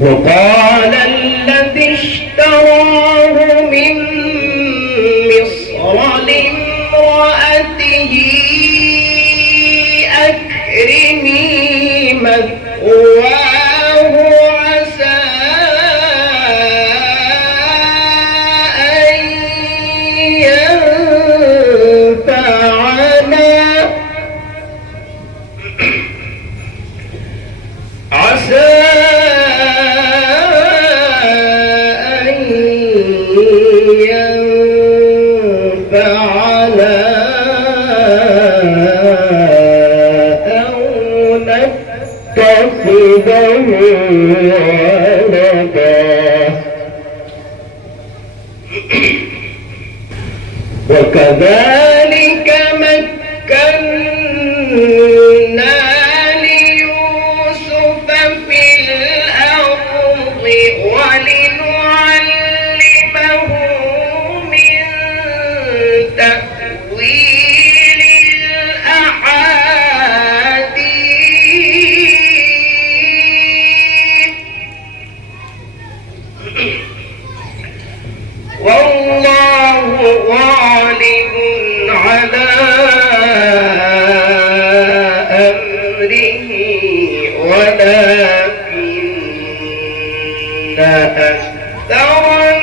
وقال الذي اشتراه من مصر لامرأته أكرمي مثواه عسى أن ينفعنا أو نتخذه ولدا وكذلك مكنا ليوسف في الأرض ولنعلمه من تأويل الأحاديث والله غالب على أمره ولكن أكثر